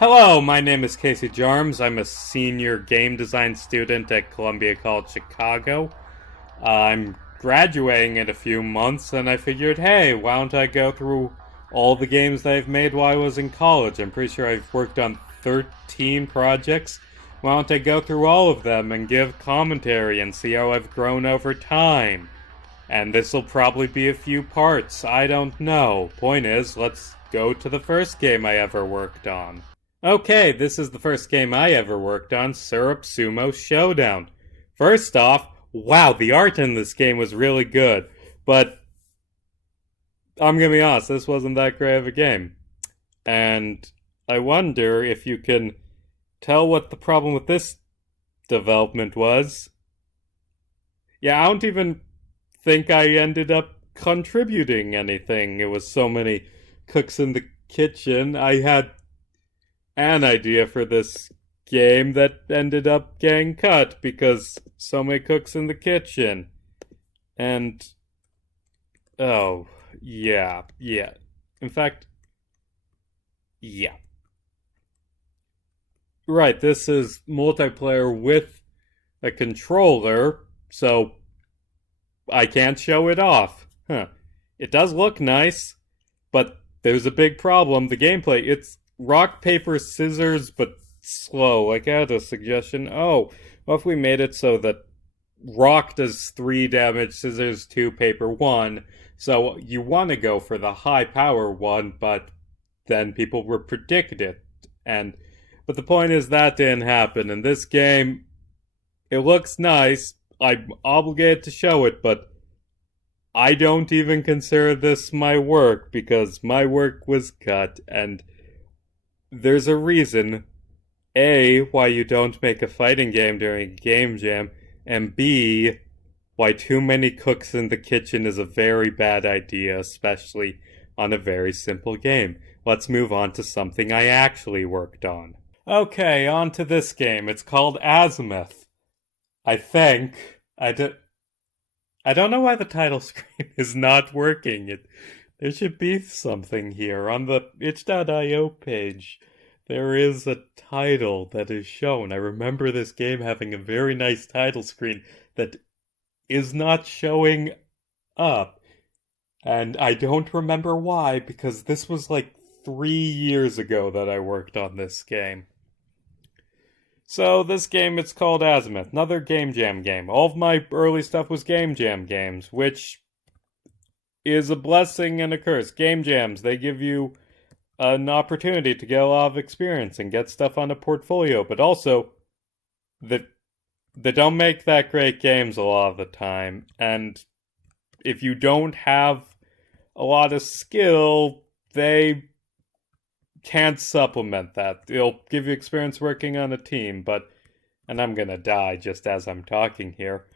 Hello, my name is Casey Jarms. I'm a senior game design student at Columbia College Chicago. I'm graduating in a few months, and I figured, hey, why don't I go through all the games that I've made while I was in college? I'm pretty sure I've worked on 13 projects. Why don't I go through all of them and give commentary and see how I've grown over time? And this'll probably be a few parts. I don't know. Point is, let's go to the first game I ever worked on. Okay, this is the first game I ever worked on, Syrup Sumo Showdown. First off, wow, the art in this game was really good, but I'm gonna be honest, this wasn't that great of a game. And I wonder if you can tell what the problem with this development was. Yeah, I don't even think I ended up contributing anything. It was so many cooks in the kitchen. I had an idea for this game that ended up getting cut because so many cooks in the kitchen. And oh, yeah. In fact, yeah. Right, this is multiplayer with a controller, so I can't show it off. Huh. It does look nice, but there's a big problem. The gameplay, it's rock, paper, scissors, but slow. Like, I had a suggestion. Oh, what if we made it so that rock does 3 damage, scissors 2, paper 1. So you want to go for the high power one, but then people would predict it. But the point is that didn't happen. In this game, it looks nice. I'm obligated to show it, but I don't even consider this my work because my work was cut, and there's a reason. A, why you don't make a fighting game during a game jam, and B, why too many cooks in the kitchen is a very bad idea, especially on a very simple game. Let's move on to something I actually worked on. Okay, on to this game. It's called Azimuth. I think. I don't know why the title screen is not working. There should be something here. On the itch.io page, there is a title that is shown. I remember this game having a very nice title screen that is not showing up. And I don't remember why, because this was like 3 years ago that I worked on this game. So this game, it's called Azimuth, another Game Jam game. All of my early stuff was Game Jam games, which is a blessing and a curse. Game Jams, they give you an opportunity to get a lot of experience and get stuff on a portfolio, but also they don't make that great games a lot of the time, and if you don't have a lot of skill, they can't supplement that. It'll give you experience working on a team, and I'm gonna die just as I'm talking here.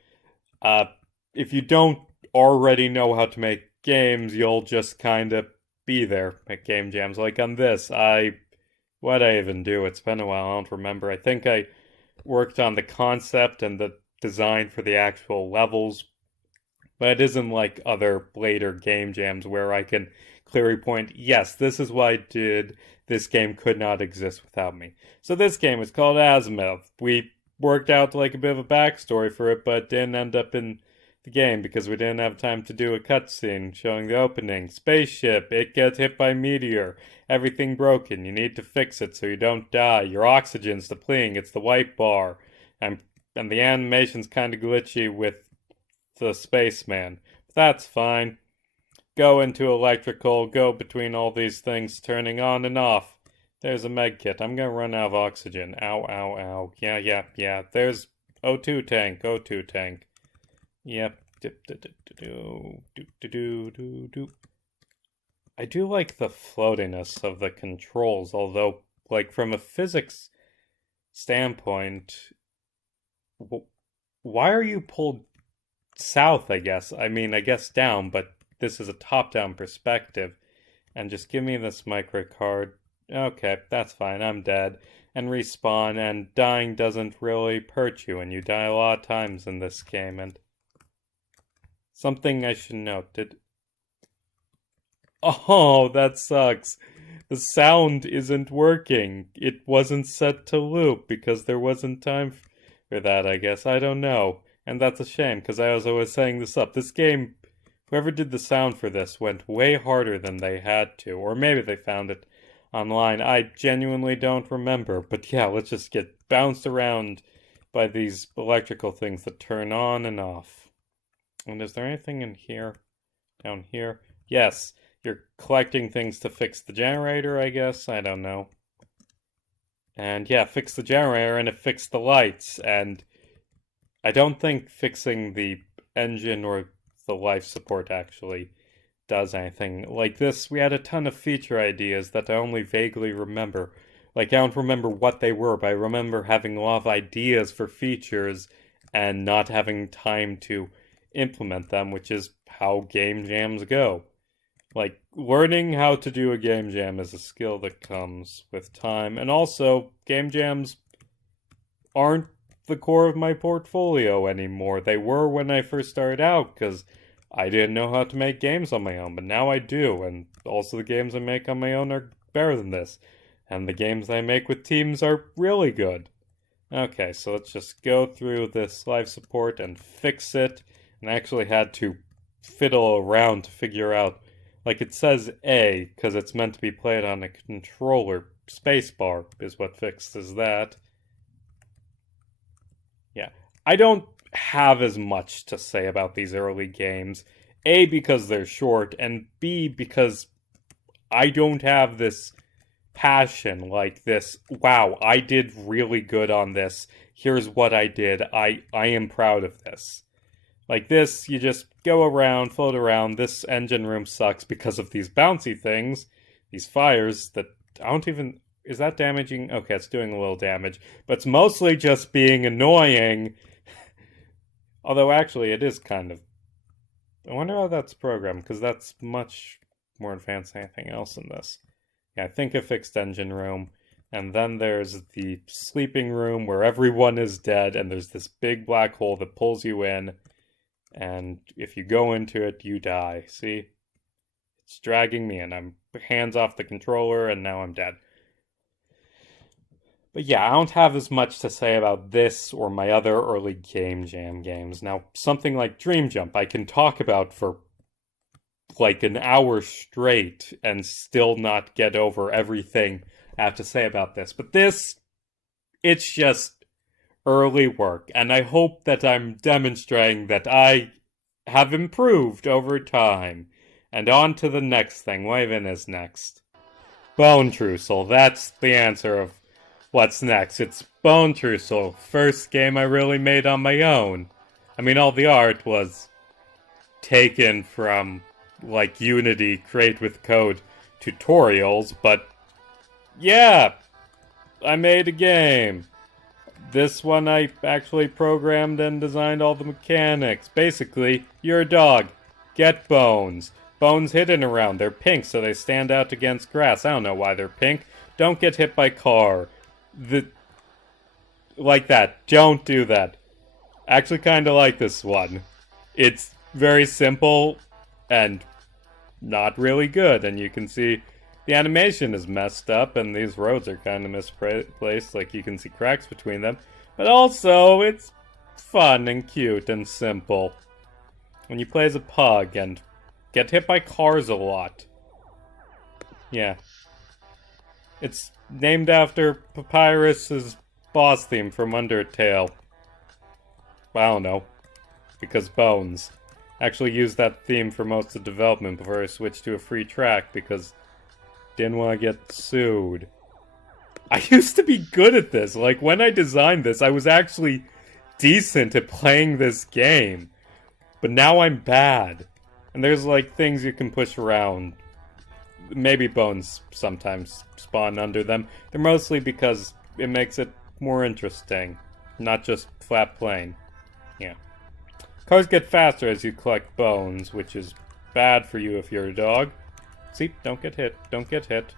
If you don't already know how to make games, you'll just kind of be there at game jams. Like on this, what I even do? It's been a while. I don't remember. I think I worked on the concept and the design for the actual levels, but it isn't like other later game jams where I can clearly point, yes, this is what I did. This game could not exist without me. So this game is called Azimuth. We worked out like a bit of a backstory for it, but didn't end up in the game because we didn't have time to do a cutscene showing the opening. Spaceship, it gets hit by meteor. Everything broken. You need to fix it so you don't die. Your oxygen's depleting. It's the white bar. And the animation's kind of glitchy with the spaceman. But that's fine. Go into electrical, go between all these things, turning on and off. There's a med kit. I'm gonna run out of oxygen. Ow, ow, ow. Yeah. There's O2 tank, O2 tank. Yep. I do like the floatiness of the controls, although, like, from a physics standpoint, why are you pulled south, I guess? I mean, I guess down, but this is a top-down perspective. And just give me this micro card. Okay, that's fine, I'm dead. And respawn, and dying doesn't really hurt you, and you die a lot of times in this game, and something I should note, Oh, that sucks. The sound isn't working. It wasn't set to loop because there wasn't time for that, I guess. I don't know. And that's a shame because I was always saying this up. This game, whoever did the sound for this went way harder than they had to. Or maybe they found it online. I genuinely don't remember. But yeah, let's just get bounced around by these electrical things that turn on and off. And is there anything in here? Down here? Yes. You're collecting things to fix the generator, I guess. I don't know. And yeah, fix the generator and it fixed the lights. And I don't think fixing the engine or the life support actually does anything. Like this, we had a ton of feature ideas that I only vaguely remember. Like, I don't remember what they were, but I remember having a lot of ideas for features and not having time to implement them, which is how game jams go. Like, learning how to do a game jam is a skill that comes with time. And also, game jams aren't the core of my portfolio anymore. They were when I first started out, because I didn't know how to make games on my own, but now I do. And also, the games I make on my own are better than this. And the games I make with teams are really good. Okay, so let's just go through this life support and fix it. And I actually had to fiddle around to figure out. Like, it says A, because it's meant to be played on a controller. Spacebar is what fixes that. Yeah. I don't have as much to say about these early games. A, because they're short, and B, because I don't have this passion like this. Wow, I did really good on this. Here's what I did. I am proud of this. Like this, you just go around, float around. This engine room sucks because of these bouncy things, these fires that I don't even... Is that damaging? Okay, it's doing a little damage, but it's mostly just being annoying. Although, actually, it is kind of... I wonder how that's programmed, because that's much more advanced than anything else in this. Yeah, I think a fixed engine room. And then there's the sleeping room where everyone is dead, and there's this big black hole that pulls you in. And if you go into it, you die. See? It's dragging me in. I'm hands off the controller, and now I'm dead. But yeah, I don't have as much to say about this or my other early Game Jam games. Now, something like Dream Jump I can talk about for like an hour straight and still not get over everything I have to say about this. But this, it's just early work, and I hope that I'm demonstrating that I have improved over time. And on to the next thing. What even is next? Bone Trussel. That's the answer of what's next. It's Bone Trussel. First game I really made on my own. I mean, all the art was taken from, like, Unity Create with Code tutorials, but yeah, I made a game. This one I actually programmed and designed all the mechanics. Basically, you're a dog. Get bones. Bones hidden around. They're pink, so they stand out against grass. I don't know why they're pink. Don't get hit by car. Like that. Don't do that. Actually kind of like this one. It's very simple and not really good, and you can see the animation is messed up, and these roads are kind of misplaced, like you can see cracks between them. But also, it's fun and cute and simple. When you play as a pug and get hit by cars a lot. Yeah. It's named after Papyrus's boss theme from Undertale. I don't know. Because bones. Actually used that theme for most of development before I switched to a free track because didn't want to get sued. I used to be good at this. Like, when I designed this, I was actually decent at playing this game. But now I'm bad. And there's, like, things you can push around. Maybe bones sometimes spawn under them. They're mostly because it makes it more interesting. Not just flat plain. Yeah. Cars get faster as you collect bones, which is bad for you if you're a dog. See, don't get hit. Don't get hit.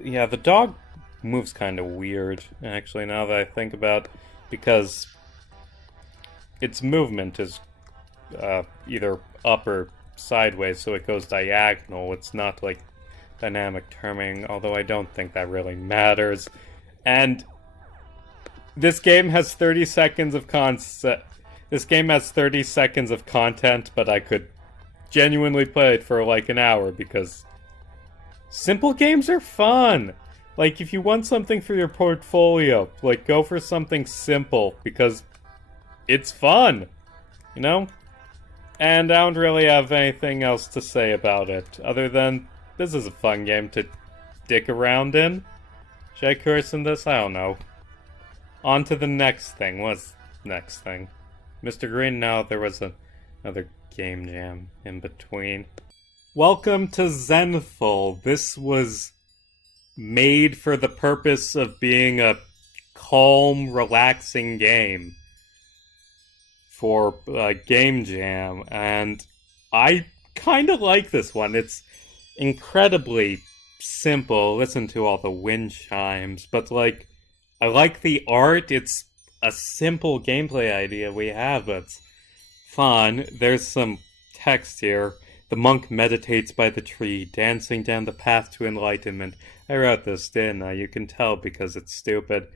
Yeah, the dog moves kind of weird, actually, now that I think about it, because its movement is either up or sideways, so it goes diagonal. It's not like dynamic terming, although I don't think that really matters. And this game has 30 seconds of This game has 30 seconds of content, but I could genuinely play it for like an hour because simple games are fun. Like, if you want something for your portfolio, like, go for something simple because it's fun, you know? And I don't really have anything else to say about it, other than this is a fun game to dick around in. Should I curse in this? I don't know. On to the next thing. What's the next thing? Mr. Green? No, there was another game jam in between. Welcome to Zenful. This was made for the purpose of being a calm, relaxing game for a game jam, and I kind of like this one. It's incredibly simple. Listen to all the wind chimes, but like, I like the art. It's a simple gameplay idea we have, but it's fun. There's some text here. The monk meditates by the tree, dancing down the path to enlightenment. I wrote this, didn't I? You can tell because it's stupid.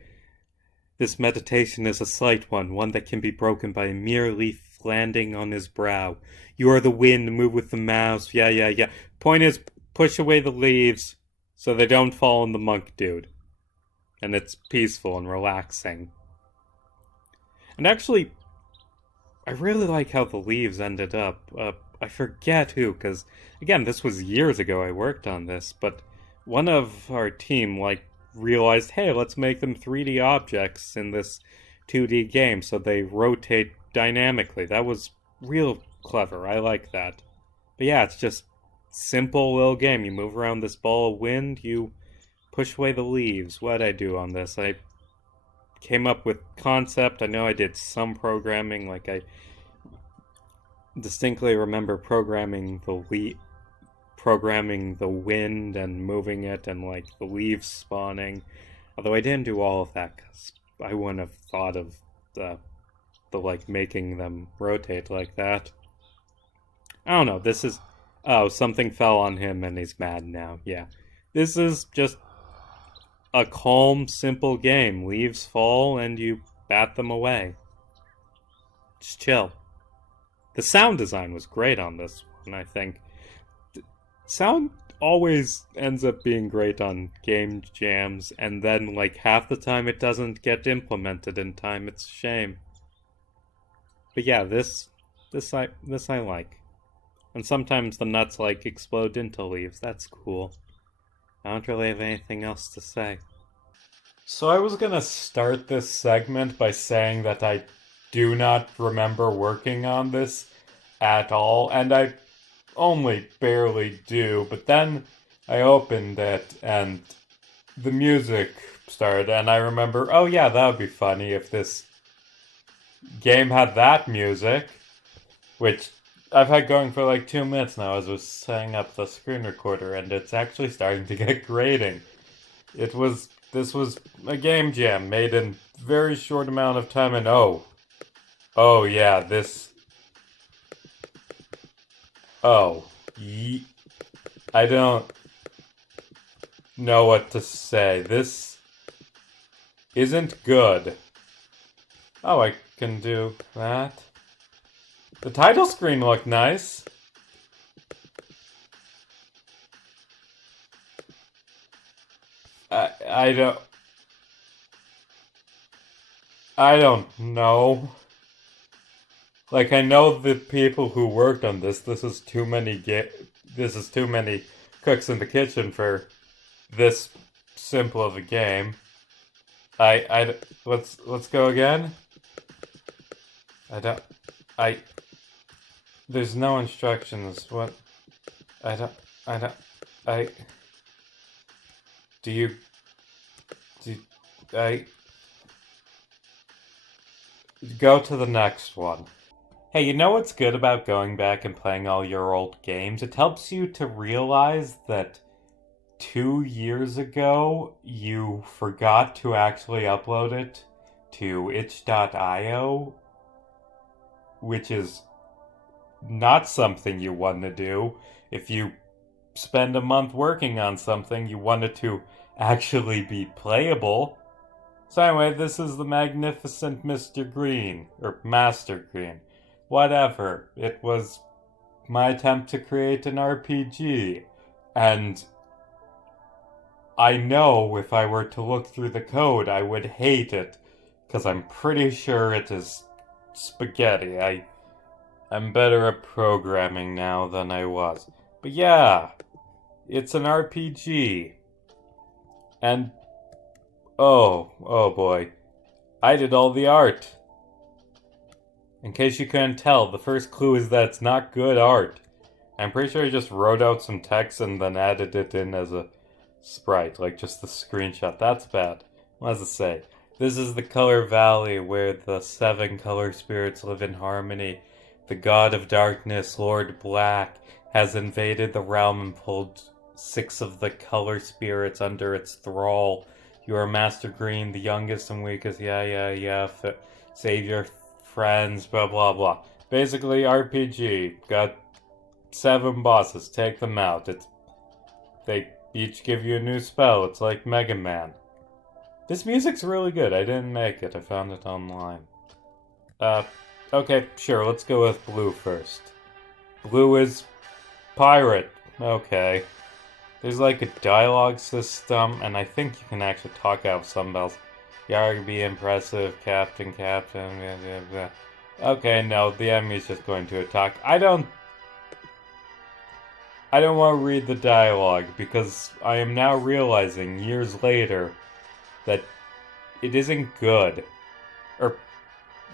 This meditation is a slight one that can be broken by a mere leaf landing on his brow. You are the wind, move with the mouse, yeah. Point is, push away the leaves so they don't fall on the monk dude. And it's peaceful and relaxing. And actually, I really like how the leaves ended up. I forget who, because, again, this was years ago I worked on this, but one of our team, realized, hey, let's make them 3D objects in this 2D game, so they rotate dynamically. That was real clever. I like that. But yeah, it's just simple little game. You move around this ball of wind, you push away the leaves. What'd I do on this? I came up with concept. I know I did some programming, I distinctly remember programming the wind and moving it and the leaves spawning. Although I didn't do all of that because I wouldn't have thought of the making them rotate like that. I don't know. This is something fell on him and he's mad now. Yeah. This is just a calm, simple game. Leaves fall and you bat them away. Just chill. The sound design was great on this one, I think. Sound always ends up being great on game jams, and then half the time it doesn't get implemented in time. It's a shame. But yeah, this I like. And sometimes the nuts explode into leaves. That's cool. I don't really have anything else to say. So I was gonna start this segment by saying that I do not remember working on this at all, and I only barely do, but then I opened it and the music started, and I remember, oh yeah, that would be funny if this game had that music, which I've had going for 2 minutes now as I was setting up the screen recorder, and it's actually starting to get grating. This was a game jam made in very short amount of time, and oh yeah, I don't know what to say. This isn't good. Oh, I can do that. The title screen looked nice. I don't know. I know the people who worked on this. This is too many cooks in the kitchen for this simple of a game. Let's go again. There's no instructions. What? Go to the next one. Hey, you know what's good about going back and playing all your old games? It helps you to realize that 2 years ago, you forgot to actually upload it to itch.io, which is not something you want to do. If you spend a month working on something, you want it to actually be playable. So anyway, this is the magnificent Mr. Green, or Master Green. Whatever. It was my attempt to create an RPG. And I know if I were to look through the code, I would hate it. Because I'm pretty sure it is spaghetti. I'm better at programming now than I was. But yeah, it's an RPG. And oh boy. I did all the art. In case you couldn't tell, the first clue is that it's not good art. I'm pretty sure I just wrote out some text and then added it in as a sprite, like just the screenshot. That's bad. What does it say? This is the Color Valley where the 7 color spirits live in harmony. The god of darkness, Lord Black, has invaded the realm and pulled 6 of the color spirits under its thrall. You are Master Green, the youngest and weakest. Yeah. Save your friends, blah blah blah. Basically, RPG. Got 7 bosses. Take them out. They each give you a new spell. It's like Mega Man. This music's really good. I didn't make it. I found it online. Okay, sure. Let's go with blue first. Blue is pirate. Okay. There's like a dialogue system, and I think you can actually talk out some bells. Yarg, be impressive, Captain. Blah, blah, blah. Okay, no, the enemy's just going to attack. I don't want to read the dialogue, because I am now realizing, years later, that it isn't good. Or,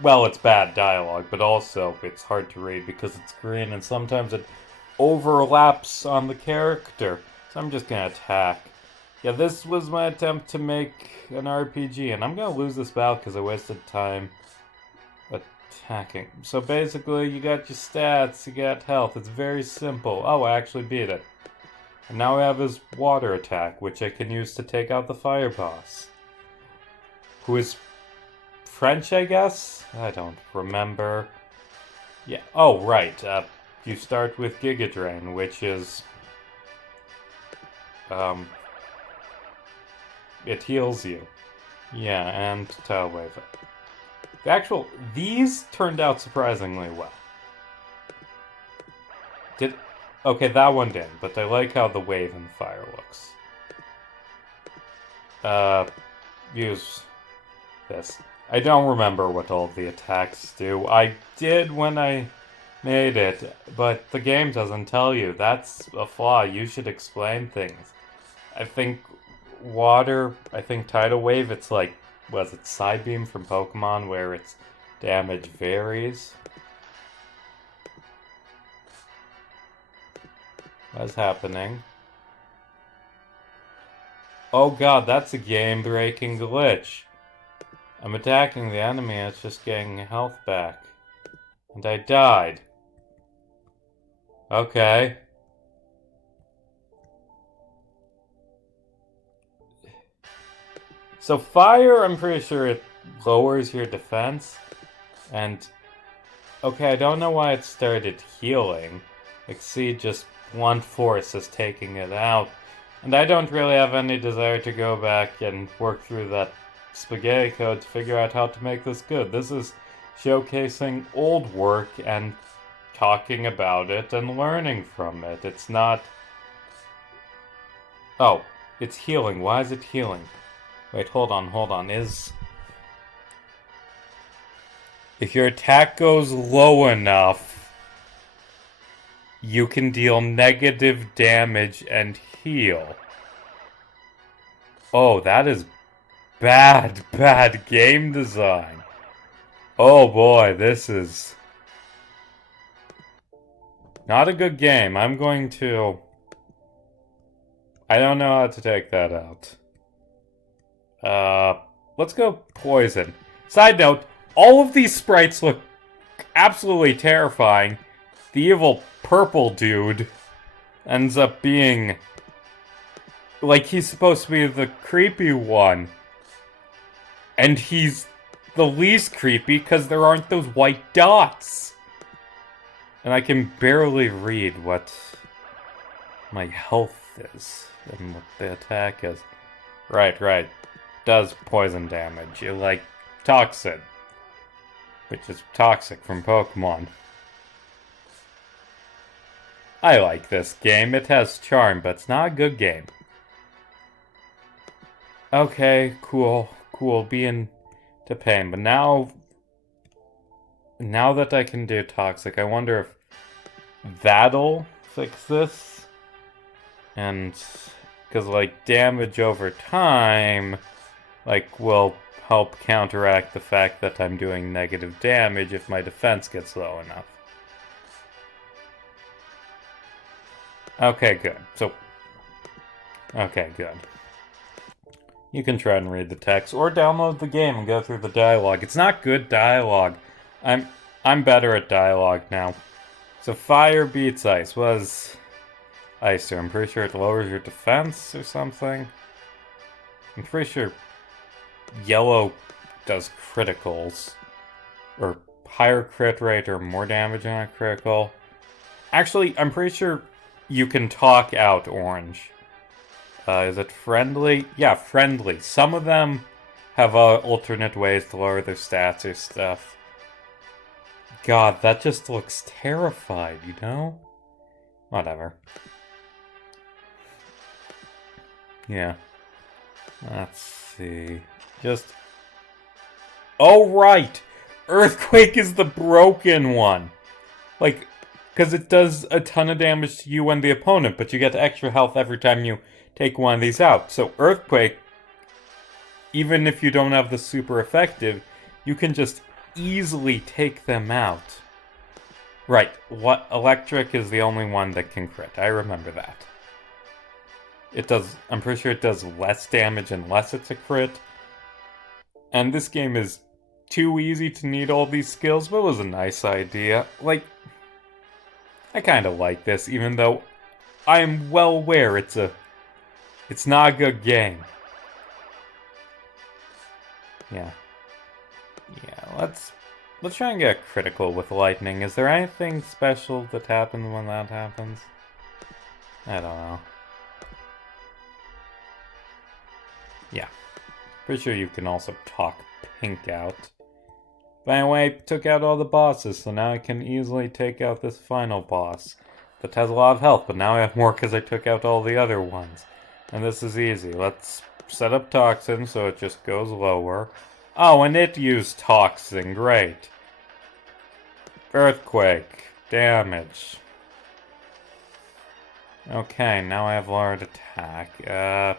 well, it's bad dialogue, but also it's hard to read because it's green, and sometimes it overlaps on the character. So I'm just gonna attack. Yeah, this was my attempt to make an RPG, and I'm gonna lose this battle because I wasted time attacking. So basically, you got your stats, you got health. It's very simple. Oh, I actually beat it. And now I have his water attack, which I can use to take out the fire boss. Who is French, I guess? I don't remember. Yeah, oh, right. You start with Giga Drain, which is... it heals you. Yeah, and Tidal Wave. These turned out surprisingly well. Okay, that one didn't, but I like how the wave and fire looks. Use this. I don't remember what all the attacks do. I did when I made it, but the game doesn't tell you. That's a flaw. You should explain things. I think Tidal Wave, it's like, was it Psybeam from Pokemon, where its damage varies? What's happening? Oh god, that's a game-breaking glitch. I'm attacking the enemy and it's just getting health back. And I died. Okay. So fire, I'm pretty sure it lowers your defense. And... okay, I don't know why it started healing. Exceed just blunt force is taking it out. And I don't really have any desire to go back and work through that spaghetti code to figure out how to make this good. This is showcasing old work and talking about it and learning from it. It's not... oh, it's healing. Why is it healing? Wait, hold on. If your attack goes low enough, you can deal negative damage and heal. Oh, that is bad game design. Oh boy, this is not a good game. I don't know how to take that out. Let's go poison. Side note, all of these sprites look absolutely terrifying. The evil purple dude ends up being... like, he's supposed to be the creepy one. And he's the least creepy because there aren't those white dots. And I can barely read what my health is and what the attack is. Right. Does poison damage. Like Toxin, which is toxic from Pokemon. I like this game. It has charm, but it's not a good game. Okay, cool. Being to pain, but now that I can do toxic, I wonder if that'll fix this. And because like damage over time, like will help counteract the fact that I'm doing negative damage if my defense gets low enough. Okay, good. Okay, good. You can try and read the text or download the game and go through the dialogue. It's not good dialogue. I'm better at dialogue now. So fire beats ice. Was ice do? I'm pretty sure it lowers your defense or something. I'm pretty sure yellow does criticals. Or higher crit rate or more damage on a critical. Actually, I'm pretty sure you can talk out orange. Is it friendly? Yeah, friendly. Some of them have alternate ways to lower their stats or stuff. God, that just looks terrified, you know? Whatever. Yeah. Let's see. Oh, right! Earthquake is the broken one! Like, because it does a ton of damage to you and the opponent, but you get extra health every time you take one of these out. So Earthquake, even if you don't have the super effective, you can just easily take them out. Right, Electric is the only one that can crit. I remember that. I'm pretty sure it does less damage unless it's a crit. And this game is too easy to need all these skills, but it was a nice idea. Like, I kind of like this, even though I am well aware it's not a good game. Yeah, let's try and get critical with lightning. Is there anything special that happens when that happens? I don't know. Yeah. Pretty sure you can also talk pink out. But anyway, took out all the bosses, so now I can easily take out this final boss. That has a lot of health, but now I have more because I took out all the other ones. And this is easy. Let's set up Toxin so it just goes lower. Oh, and it used Toxin. Great. Earthquake. Damage. Okay, now I have lowered attack.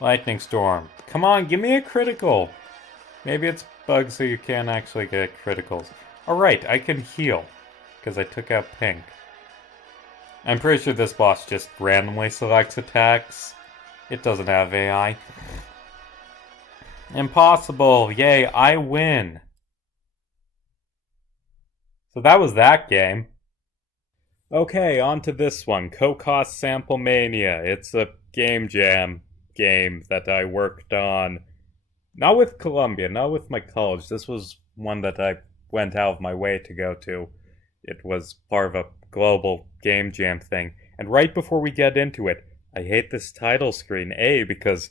Lightning Storm. Come on, give me a critical. Maybe it's bugged so you can't actually get criticals. Alright, I can heal. Because I took out pink. I'm pretty sure this boss just randomly selects attacks. It doesn't have AI. Impossible! Yay, I win! So that was that game. Okay, on to this one. Cocos Sample Mania. It's a game jam game that I worked on. Not with Columbia, not with my college. This was one that I went out of my way to go to. It was part of a global game jam thing. And right before we get into it, I hate this title screen, A, because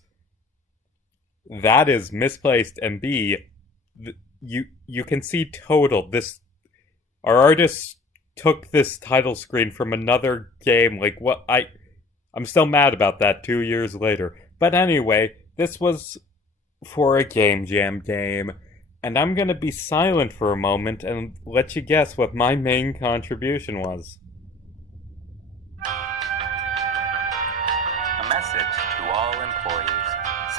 that is misplaced, and B, you can see total. Our artist took this title screen from another game. Like, what? I'm still mad about that 2 years later. But anyway, this was for a game jam game, and I'm gonna be silent for a moment and let you guess what my main contribution was. A message to all employees.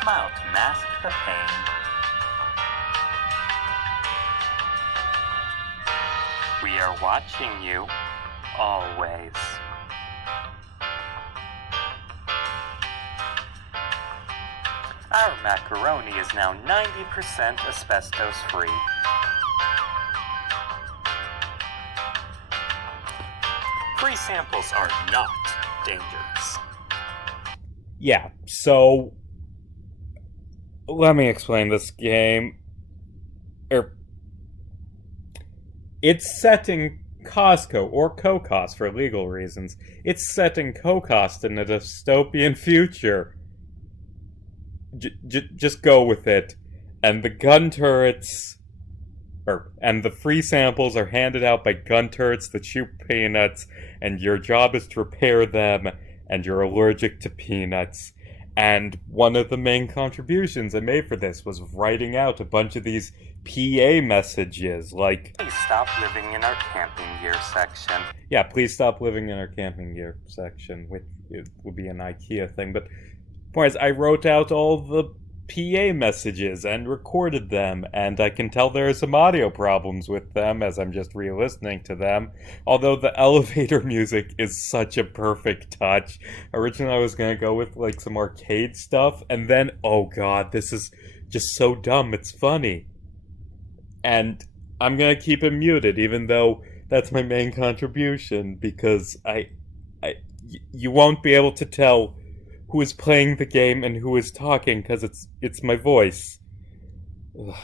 Smile to mask the pain. We are watching you, always. Our macaroni is now 90% asbestos free. Free samples are not dangerous. Yeah, so let me explain this game. It's set in Costco, or Cocos for legal reasons. It's set in Cocos in a dystopian future. Just go with it. And the gun turrets, and the free samples are handed out by gun turrets that shoot peanuts, and your job is to repair them, and you're allergic to peanuts. And one of the main contributions I made for this was writing out a bunch of these PA messages, like, Please stop living in our camping gear section. yeah, please stop living in our camping gear section, which it would be an IKEA thing, but point is, I wrote out all the PA messages and recorded them, and I can tell there are some audio problems with them as I'm just re-listening to them, although the elevator music is such a perfect touch. Originally I was gonna go with like some arcade stuff, and then, oh god, this is just so dumb, it's funny. And I'm gonna keep it muted, even though that's my main contribution, because you won't be able to tell who is playing the game and who is talking, because it's my voice. Ugh.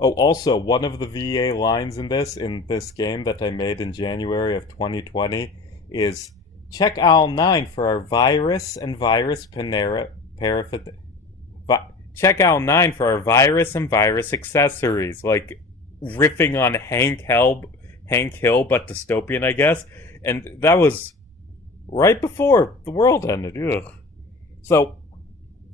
Oh, also, one of the VA lines in this game that I made in January of 2020 is, check aisle 9 for our virus and virus check aisle 9 for our virus and virus accessories, like riffing on Hank Hill, but dystopian, I guess. And that was right before the world ended. Ugh. So,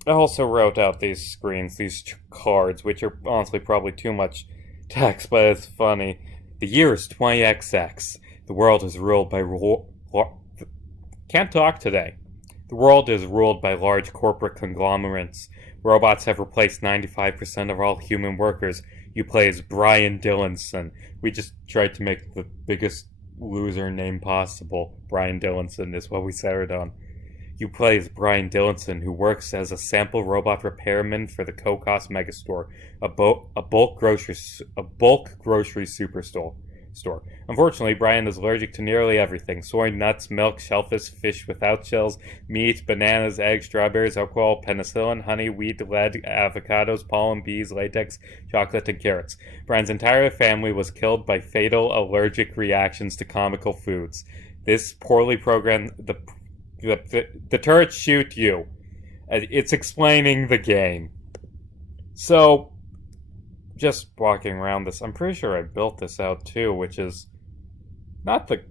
I also wrote out these screens, these cards, which are honestly probably too much text, but it's funny. The year is 20XX. The world is ruled by can't talk today. The world is ruled by large corporate conglomerates. Robots have replaced 95% of all human workers. You play as Brian Dillinson. We just tried to make the biggest loser name possible. Brian Dillinson is what we settled on. You play as Brian Dillinson, who works as a sample robot repairman for the Cocos Megastore, a bulk grocery superstore. Unfortunately, Brian is allergic to nearly everything: soy, nuts, milk, shellfish, fish without shells, meat, bananas, eggs, strawberries, alcohol, penicillin, honey, wheat, lead, avocados, pollen, bees, latex, chocolate, and carrots. Brian's entire family was killed by fatal allergic reactions to comical foods. This poorly programmed... The turrets shoot you. It's explaining the game. So, just walking around this, I'm pretty sure I built this out too, which is not the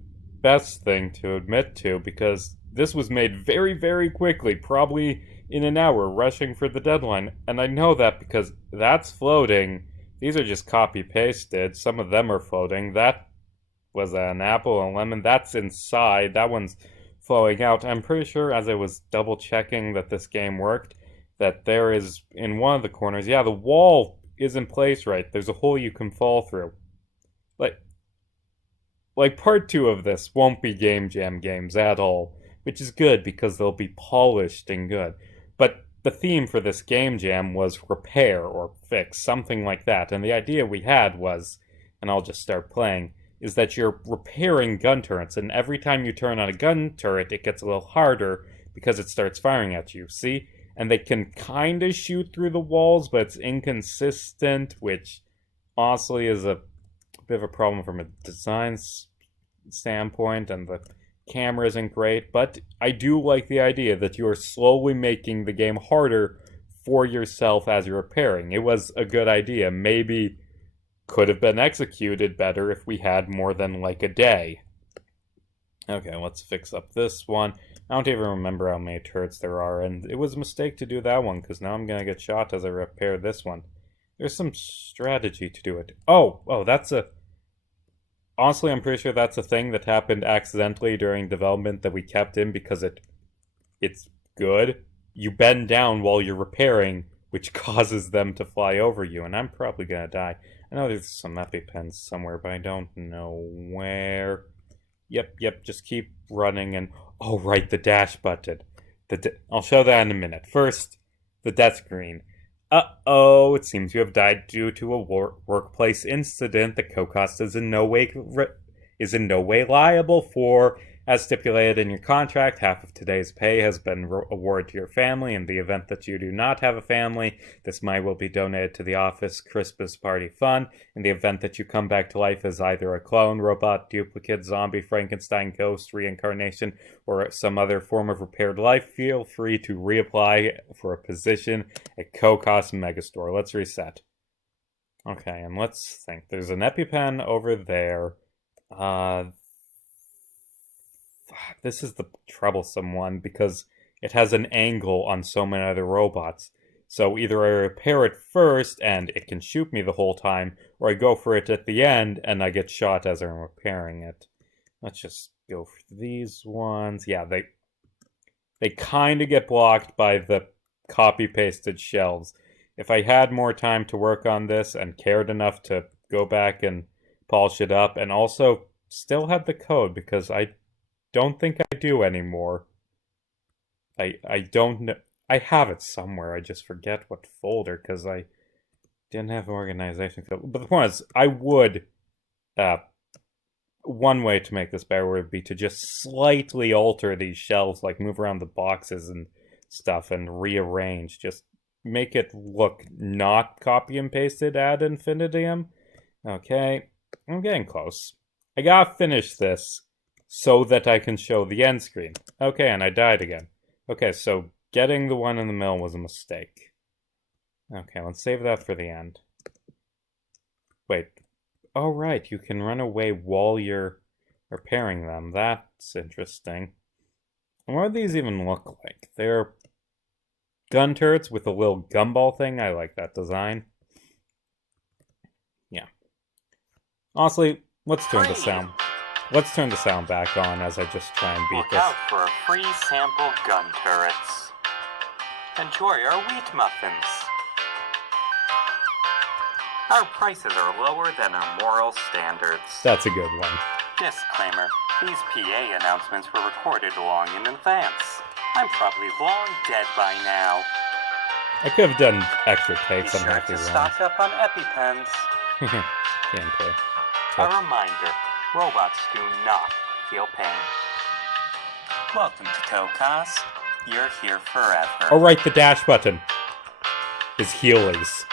best thing to admit to, because this was made very, very quickly, probably in an hour, rushing for the deadline. And I know that because that's floating. These are just copy-pasted. Some of them are floating. That was an apple and lemon. That's inside. That one's flowing out. I'm pretty sure, as I was double checking that this game worked, that there is in one of the corners, yeah, the wall is in place right. There's a hole you can fall through. Like part 2 of this won't be Game Jam games at all, which is good because they'll be polished and good. But the theme for this Game Jam was repair or fix, something like that. And the idea we had was, and I'll just start playing, is that you're repairing gun turrets, and every time you turn on a gun turret, it gets a little harder because it starts firing at you, see? And they can kind of shoot through the walls, but it's inconsistent, which honestly is a bit of a problem from a design standpoint, and the camera isn't great, but I do like the idea that you are slowly making the game harder for yourself as you're repairing. It was a good idea. Maybe could have been executed better if we had more than like a day. Okay, let's fix up this one. I don't even remember how many turrets there are, and it was a mistake to do that one, because now I'm gonna get shot as I repair this one. There's some strategy to do it. Oh, that's a... Honestly, I'm pretty sure that's a thing that happened accidentally during development that we kept in because it's good. You bend down while you're repairing, which causes them to fly over you, and I'm probably gonna die. I know there's some EpiPens somewhere, but I don't know where. Yep, just keep running and... Oh, right, the dash button. I'll show that in a minute. First, the death screen. Uh-oh, it seems you have died due to a workplace incident that Cocos is in no way liable for. As stipulated in your contract, half of today's pay has been awarded to your family. In the event that you do not have a family, this money will be donated to the office Christmas Party Fund. In the event that you come back to life as either a clone, robot, duplicate, zombie, Frankenstein, ghost, reincarnation, or some other form of repaired life, feel free to reapply for a position at Cocos Megastore. Let's reset. Okay, and let's think. There's an EpiPen over there. This is the troublesome one because it has an angle on so many other robots. So either I repair it first and it can shoot me the whole time, or I go for it at the end and I get shot as I'm repairing it. Let's just go for these ones. Yeah, they kind of get blocked by the copy-pasted shelves. If I had more time to work on this and cared enough to go back and polish it up, and also still had the code, because I don't think I do anymore. I don't know. I have it somewhere. I just forget what folder because I didn't have an organization. But the point is, I would. One way to make this better would be to just slightly alter these shelves, like move around the boxes and stuff and rearrange. Just make it look not copy and pasted ad infinitum. Okay, I'm getting close. I gotta finish this so that I can show the end screen. Okay, and I died again. Okay, so getting the one in the middle was a mistake. Okay, let's save that for the end. Wait. Oh, right, you can run away while you're repairing them. That's interesting. And what do these even look like? They're gun turrets with a little gumball thing. I like that design. Yeah. Honestly, let's turn the sound. Let's turn the sound back on as I just try and beat Look this. out for free sample gun turrets. Enjoy our wheat muffins. Our prices are lower than our moral standards. That's a good one. Disclaimer. These PA announcements were recorded long in advance. I'm probably long dead by now. I could have done extra tapes. Be I'm sure happy to with stock up on EpiPens. gameplay. A reminder, robots do not feel pain. Welcome to Cocos. You're here forever. Oh, right, the dash button is Heelys.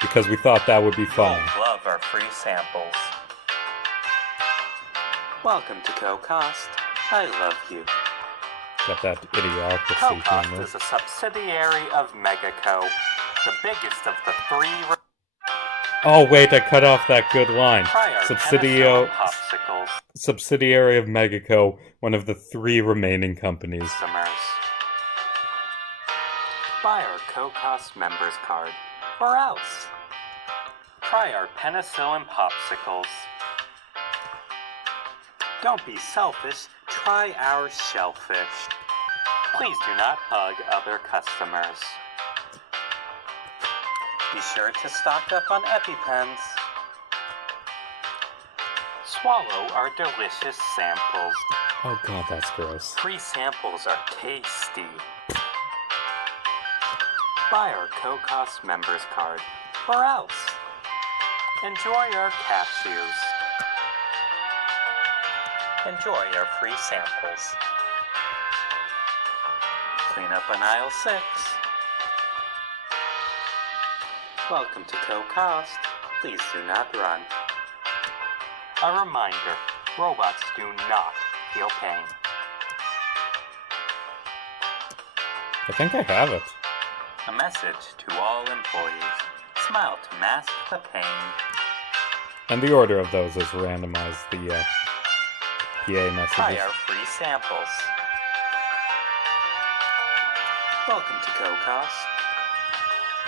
Because we thought that would be fun. You'll love our free samples. Welcome to Cocos. I love you. Got that idiocracy Cocos humor. is a subsidiary of Megaco, the biggest of the three. Oh, wait, I cut off that good line. Try our penicillin popsicles. Subsidiary of Megaco, one of the 3 remaining companies. Customers. Buy our Cocos members card, or else. Try our penicillin popsicles. Don't be selfish, try our shellfish. Please do not hug other customers. Be sure to stock up on EpiPens. Swallow our delicious samples. Oh god, that's gross. Free samples are tasty. Buy our Cocos members card, or else. Enjoy our cashews. Enjoy our free samples. Clean up on aisle 6. Welcome to Cocos. Please do not run. A reminder, robots do not feel pain. I think I have it. A message to all employees. Smile to mask the pain. And the order of those is randomized, the PA messages. Try our free samples. Welcome to Cocos.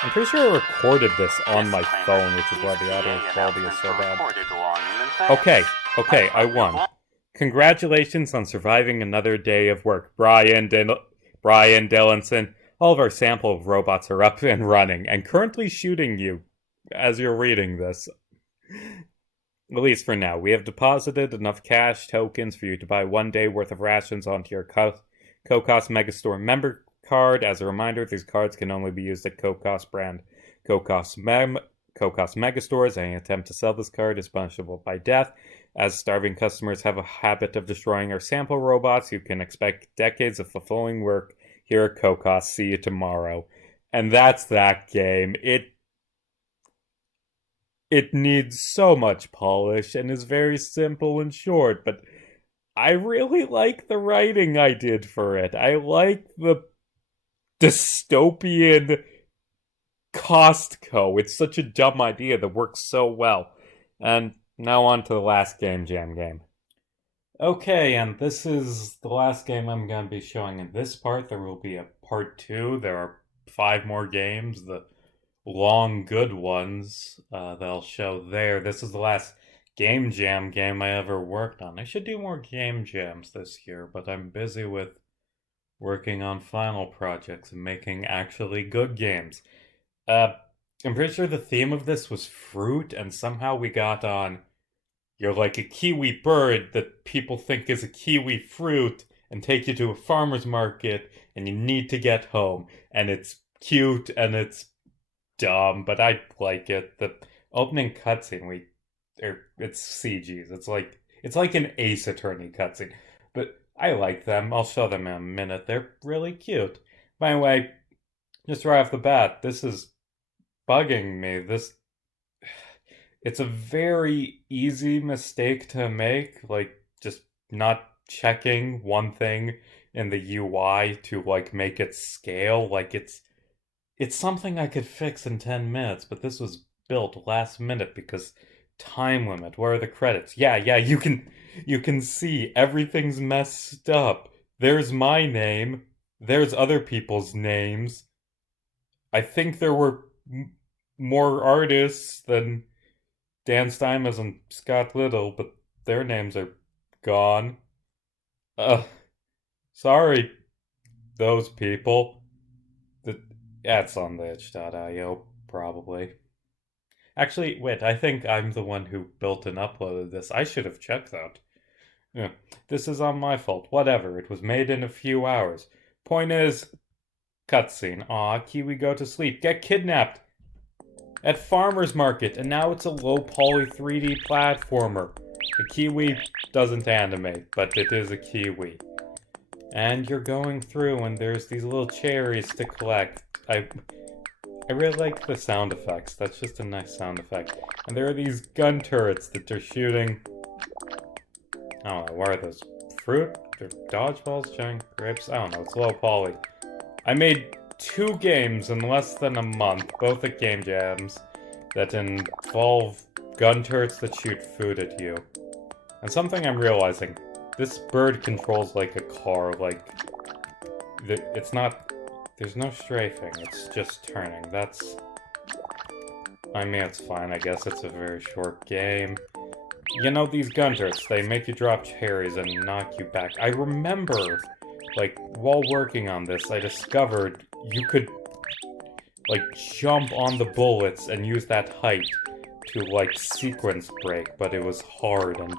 I'm pretty sure I recorded this on my Disclaimer, phone, which is why these the audio PA quality is so announcements were bad. recorded long in advance. Okay, I won. Congratulations on surviving another day of work, Brian Dillinson. All of our sample of robots are up and running, and currently shooting you as you're reading this. At least for now. We have deposited enough cash tokens for you to buy 1 day worth of rations onto your Cocos Megastore member card. As a reminder, these cards can only be used at Cocos brand Cocos Megastores. Any attempt to sell this card is punishable by death. As starving customers have a habit of destroying our sample robots, you can expect decades of fulfilling work here at Cocos. See you tomorrow. And that's that game. It needs so much polish and is very simple and short, but I really like the writing I did for it. I like the dystopian Costco. It's such a dumb idea that works so well. And now on to the last Game Jam game. Okay, and this is the last game I'm going to be showing in this part. There will be a part 2. There are 5 more games, the long good ones that I'll show there. This is the last Game Jam game I ever worked on. I should do more Game Jams this year, but I'm busy with working on final projects and making actually good games. I'm pretty sure the theme of this was fruit, and somehow we got on you're like a kiwi bird that people think is a kiwi fruit and take you to a farmer's market and you need to get home. And it's cute and it's dumb, but I like it. The opening cutscene, it's CGs. It's like an Ace Attorney cutscene. But I like them. I'll show them in a minute. They're really cute. By the way, just right off the bat, this is bugging me. It's a very easy mistake to make, like just not checking one thing in the UI to like make it scale. Like it's something I could fix in 10 minutes, but this was built last minute because time limit. Where are the credits? Yeah, you can see everything's messed up. There's my name. There's other people's names. I think there were more artists than Dan Steinmetz and Scott Little, but their names are gone. Sorry, those people. That's on the itch.io, probably. Actually, wait, I think I'm the one who built and uploaded this. I should have checked that. Yeah, this is on my fault. Whatever, it was made in a few hours. Point is, cutscene. Aw, Kiwi go to sleep. Get kidnapped! At Farmer's Market, and now it's a low-poly 3D platformer. The Kiwi doesn't animate, but it is a Kiwi. And you're going through, and there's these little cherries to collect. I really like the sound effects. That's just a nice sound effect. And there are these gun turrets that they're shooting. I don't know, what are those? Fruit? They're dodgeballs, giant grapes? I don't know, it's low poly. I made 2 games in less than a month, both at Game Jams, that involve gun turrets that shoot food at you. And something I'm realizing, this bird controls like a car, like, it's not, there's no strafing, it's just turning. I mean, it's fine, I guess it's a very short game. You know, these gun turrets, they make you drop cherries and knock you back. I remember, like, while working on this, I discovered you could, like, jump on the bullets and use that height to, like, sequence break, but it was hard, and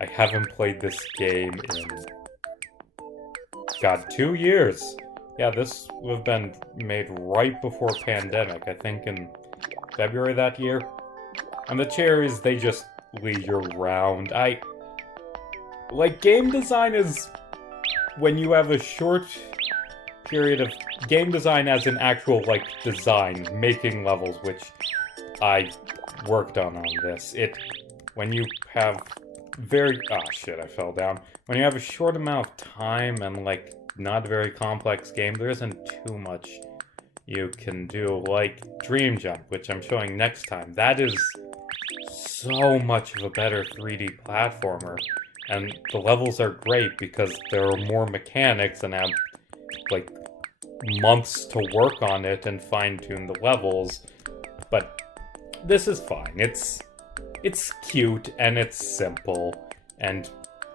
I haven't played this game in, God, 2 years. Yeah, this would have been made right before pandemic, I think in February that year. And the cherries, they just lead you around. Like, game design is when you have a short period of game design as an actual, like, design, making levels, which I worked on this. When you have shit, I fell down. When you have a short amount of time and, like, not a very complex game, there isn't too much you can do, like Dream Jump, which I'm showing next time. That is so much of a better 3D platformer, and the levels are great because there are more mechanics and have, like, months to work on it and fine-tune the levels, but this is fine. It's cute and it's simple, and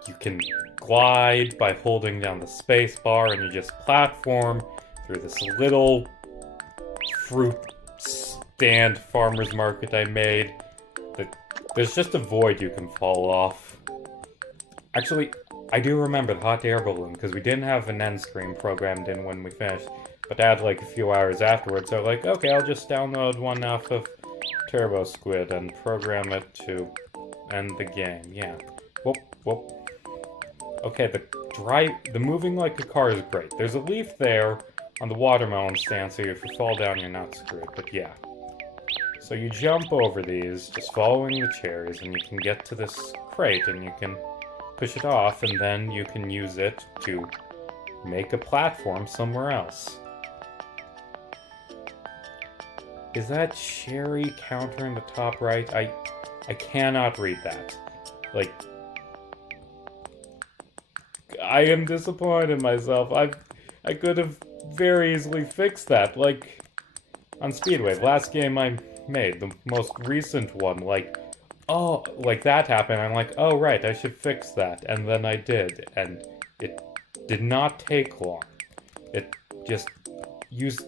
you can glide by holding down the space bar, and you just platform through this little fruit stand farmer's market I made. There's just a void you can fall off. Actually, I do remember the hot air balloon, because we didn't have an end screen programmed in when we finished, but I had like a few hours afterwards, so like, okay, I'll just download one off of Turbo Squid and program it to end the game. Yeah. Whoop, whoop. Okay, the moving like a car is great. There's a leaf there on the watermelon stand, so if you fall down, you're not screwed. But yeah. So you jump over these, just following the cherries, and you can get to this crate, and you can push it off, and then you can use it to make a platform somewhere else. Is that cherry counter in the top right? I cannot read that. Like, I am disappointed in myself. I could have very easily fixed that. Like, on Speedwave, last game I made, the most recent one, like, oh, like that happened. I'm like, oh right, I should fix that. And then I did, and it did not take long. It just used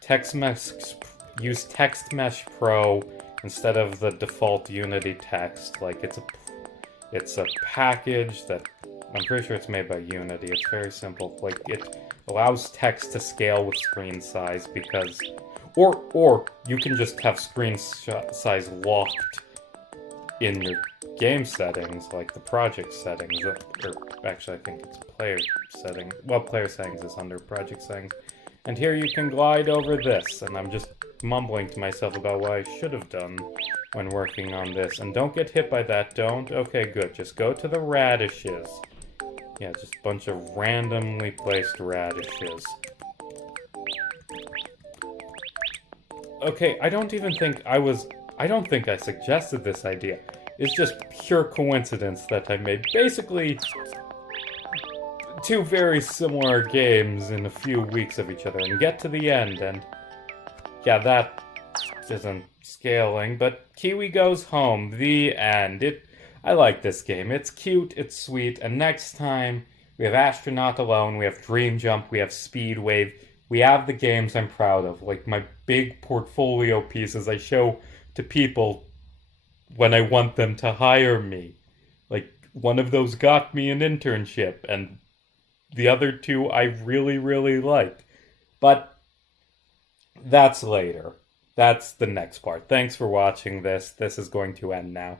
text mesh pro instead of the default Unity text. Like it's a package that I'm pretty sure it's made by Unity. It's very simple. Like it allows text to scale with screen size because or you can just have screen size locked in your game settings, like the project settings, or actually I think it's player settings. Well, player settings is under project settings. And here you can glide over this, and I'm just mumbling to myself about what I should have done when working on this. And don't get hit by that, don't? Okay, good. Just go to the radishes. Yeah, just a bunch of randomly placed radishes. Okay, I don't think I suggested this idea. It's just pure coincidence that I made basically two very similar games in a few weeks of each other and get to the end, and yeah, that isn't scaling, but Kiwi Goes Home, the end. I like this game. It's cute, it's sweet, and next time we have Astronaut Alone, we have Dream Jump, we have Speed Wave, we have the games I'm proud of, like my big portfolio pieces I show to people when I want them to hire me. Like, one of those got me an internship, and the other two I really, really like. But that's later. That's the next part. Thanks for watching this. This is going to end now.